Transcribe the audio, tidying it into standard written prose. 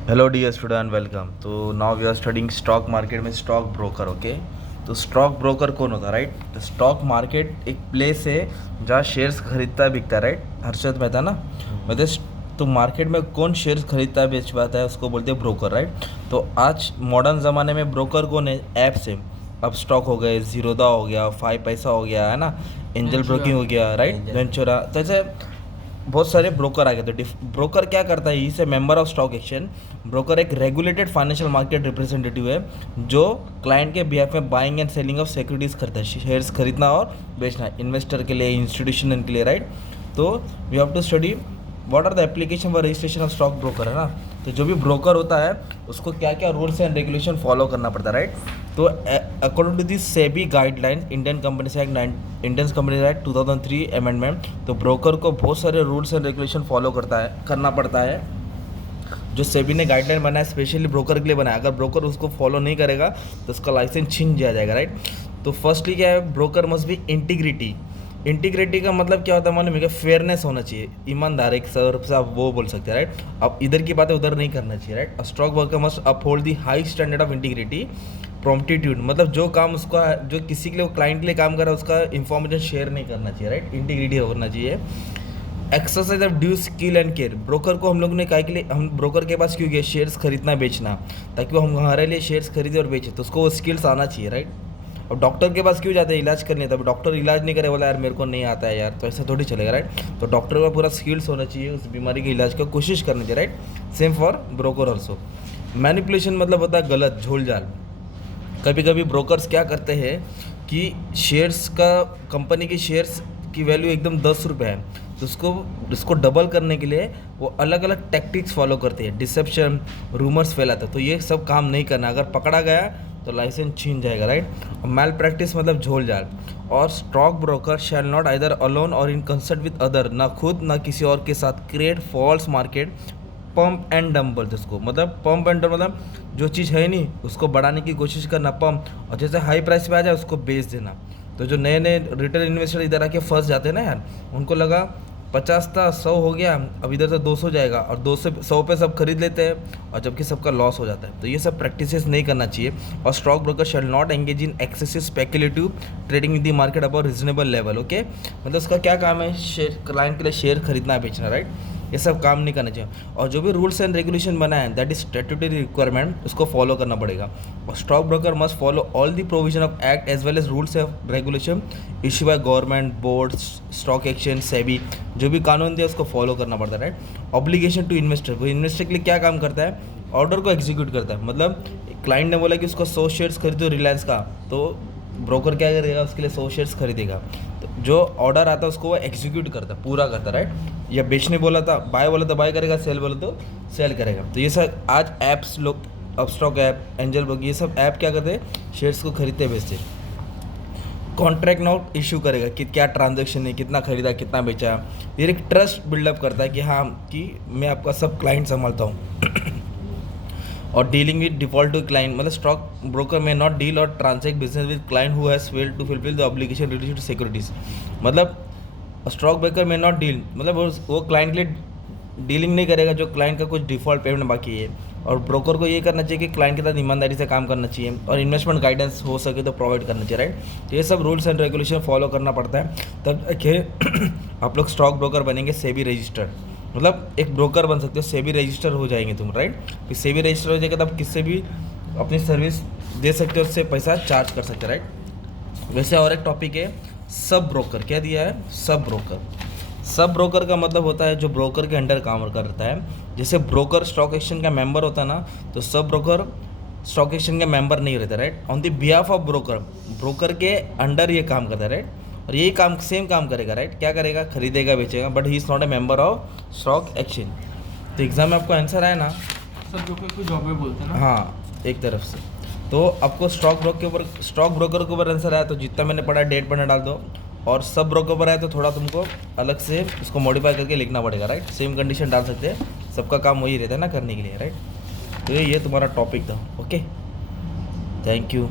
Hello dear student, welcome. तो now we are studying stock market में stock broker. Okay, तो stock broker कौन होता है? राइट, तो स्टॉक मार्केट एक प्लेस है जहाँ शेयर्स खरीदता है बिकता है। राइट, हर्षद मेहता ना, मतलब तो मार्केट में कौन शेयर्स खरीदता है बेचवाता है उसको बोलते हैं ब्रोकर। राइट, तो आज मॉडर्न ज़माने में ब्रोकर कौन है? ऐप्स है। अब स्टॉक हो गए, जीरोदा हो गया, 5 पैसा हो गया, है ना, एंजल ब्रोकिंग हो गया, राइट, वेंचुरा। तो ऐसे बहुत सारे ब्रोकर आ गए। तो ब्रोकर क्या करता है? इसे member of stock exchange. Broker एक रेगुलेटेड फाइनेंशियल मार्केट रिप्रेजेंटेटिव है जो क्लाइंट के बिहाफ में buying and selling of securities करता है, शेयर्स खरीदना और बेचना, इन्वेस्टर के लिए, इंस्टीट्यूशन के लिए। राइट, तो we have to study what are the application for registration of stock broker, है ना। तो जो भी ब्रोकर होता है उसको क्या क्या रूल्स एंड रेगुलेशन फॉलो करना पड़ता है। राइट, तो according to this SEBI guidelines, Indian Companies Act, Indian Companies Act 2003 amendment, तो ब्रोकर को बहुत सारे रूल्स एंड रेगुलेशन फॉलो करना पड़ता है जो सेबी ने गाइडलाइन बनाया, स्पेशली ब्रोकर के लिए बनाया। अगर ब्रोकर उसको फॉलो नहीं करेगा तो उसका लाइसेंस छीन दिया जाएगा। राइट, तो फर्स्टली क्या है? Broker must be integrity. Integrity का मतलब क्या होता है मालूम है? फेयरनेस होना चाहिए, ईमानदार, एक सर से आप वो बोल सकते हैं। राइट, अब इधर की बातें उधर नहीं करना चाहिए। Right, stock broker must uphold the high standard of integrity. Promptitude मतलब जो काम उसका, जो किसी के लिए, क्लाइंट के लिए काम कर रहा है, उसका इन्फॉर्मेशन शेयर नहीं करना चाहिए। राइट, इंटीग्रिटी होना चाहिए। Exercise of due skill and care. Broker को हम लोग ने काय के लिए, हम ब्रोकर के पास क्यों गए? शेयर्स खरीदना बेचना, ताकि वो हम हमारे लिए शेयर्स खरीदे और बेचे, तो उसको वो स्किल्स आना चाहिए। राइट, अब डॉक्टर के पास क्यों जाते हैं? इलाज करने। तब डॉक्टर इलाज नहीं करे, बोला यार मेरे को नहीं आता है यार, तो ऐसा थोड़ी चलेगा। राइट, तो डॉक्टर का पूरा स्किल्स होना चाहिए, उस बीमारी के इलाज का कोशिश करनी चाहिए। Right, same for broker also. Manipulation मतलब होता है गलत, झोल झाल। कभी कभी ब्रोकर्स क्या करते हैं कि शेयर्स का, कंपनी के शेयर्स की वैल्यू एकदम 10 रुपये है, तो उसको डबल करने के लिए वो अलग अलग टैक्टिक्स फॉलो करते हैं, डिसेप्शन, रूमर्स फैलाते हैं। तो ये सब काम नहीं करना, अगर पकड़ा गया तो लाइसेंस छीन जाएगा। राइट, मैल प्रैक्टिस मतलब झोल झाल। और stock broker shall not either alone और इन कंसल्ट विद अदर, ना खुद ना किसी और के साथ, create false market, pump and dump. जिसको मतलब पंप एंड डंबल मतलब जो चीज़ है नहीं उसको बढ़ाने की कोशिश करना, पंप, और जैसे हाई प्राइस पे आ जाए उसको बेच देना। तो जो नए नए रिटेल इन्वेस्टर इधर आके फंस जाते हैं ना यार, उनको लगा 50 था, 100 हो गया, अब इधर से 200 जाएगा, और 200 100 पे सब खरीद लेते हैं, और जबकि सबका लॉस हो जाता है। तो ये सब प्रैक्टिसेस नहीं करना चाहिए। और stock broker shall not engage in excessive speculative trading in the market about reasonable level. Okay, मतलब उसका क्या काम है? शेयर, क्लाइंट के लिए शेयर खरीदना बेचना। राइट, ये सब काम नहीं करना चाहिए। और जो भी रूल्स एंड रेगुलेशन बनाए हैं, दैट इज स्टैट्यूटरी रिक्वायरमेंट, उसको फॉलो करना पड़ेगा। और stock broker must follow all the provision of act as well as rules of regulation issue by government, board, stock exchange, SEBI, जो भी कानून दिया उसको फॉलो करना पड़ता है। राइट, ऑब्लिगेशन टू इन्वेस्टर, वो इन्वेस्टर के लिए क्या काम करता है? ऑर्डर को एग्जीक्यूट करता है। मतलब क्लाइंट ने बोला कि उसको 100 शेयर्स खरीदो रिलायंस का, तो ब्रोकर क्या करेगा? उसके लिए 100 शेयर्स खरीदेगा। तो जो ऑर्डर आता है उसको वो एग्जीक्यूट करता है, पूरा करता है। राइट, या बेचने बोला था, बाय बोला तो बाय करेगा, सेल बोला तो सेल करेगा। तो ये सब आज ऐप्स लोग, अपस्टॉक ऐप, एंजल ब्रोकिंग, ये सब ऐप क्या करते हैं? शेयर्स को खरीदते बेचते। कॉन्ट्रैक्ट नोट इशू करेगा कि क्या ट्रांजैक्शन है, कितना खरीदा, कितना बेचा। ये एक ट्रस्ट बिल्डअप करता है कि हाँ, कि मैं आपका सब क्लाइंट संभालता हूँ। और dealing with default to client, मतलब stock broker may not deal और transact business with client who has failed to fulfil the obligation related to securities. मतलब stock broker may not deal, मतलब वो क्लाइंट के लिए डीलिंग नहीं करेगा जो क्लाइंट का कुछ डिफॉल्ट पेमेंट बाकी है। और ब्रोकर को ये करना चाहिए कि क्लाइंट के साथ ईमानदारी से काम करना चाहिए, और इन्वेस्टमेंट गाइडेंस हो सके तो प्रोवाइड करना चाहिए। राइट, तो ये सब रूल्स एंड रेगुलेशन फॉलो करना पड़ता है, तब देखिए आप लोग स्टॉक ब्रोकर बनेंगे सेबी रजिस्टर्ड, मतलब एक ब्रोकर बन सकते हो, सेबी रजिस्टर हो जाएंगे तुम। राइट, फिर सेबी रजिस्टर हो जाएगा तब किससे भी अपनी सर्विस दे सकते हो, उससे पैसा चार्ज कर सकते हो। राइट, वैसे और एक टॉपिक है सब ब्रोकर। क्या दिया है? Sub broker. सब ब्रोकर का मतलब होता है जो ब्रोकर के अंडर काम करता है। जैसे ब्रोकर स्टॉक एक्सचेंज का मेंबर होता है ना, तो सब ब्रोकर स्टॉक एक्सचेंज का मेंबर नहीं रहता। Right, on the behalf of broker, broker के अंडर ये काम करता है। राइट, और यही काम, सेम काम करेगा। राइट, क्या करेगा? खरीदेगा बेचेगा, but he is not a member of stock exchange. तो एग्जाम में आपको आंसर आया ना? सब ब्रोकर को जॉब में बोलते हैं ना। हाँ, एक तरफ से। तो आपको स्टॉक ब्रोकर के ऊपर आंसर आया तो जितना मैंने पढ़ा डेट पढ़ना डाल दो, और सब ब्रोकर पर आया तो थोड़ा तुमको अलग से उसको मॉडिफाई करके लिखना पड़ेगा। राइट, सेम कंडीशन डाल सकते हैं, सबका काम वही रहता है ना करने के लिए। राइट, तो ये तुम्हारा टॉपिक था। Okay, thank you.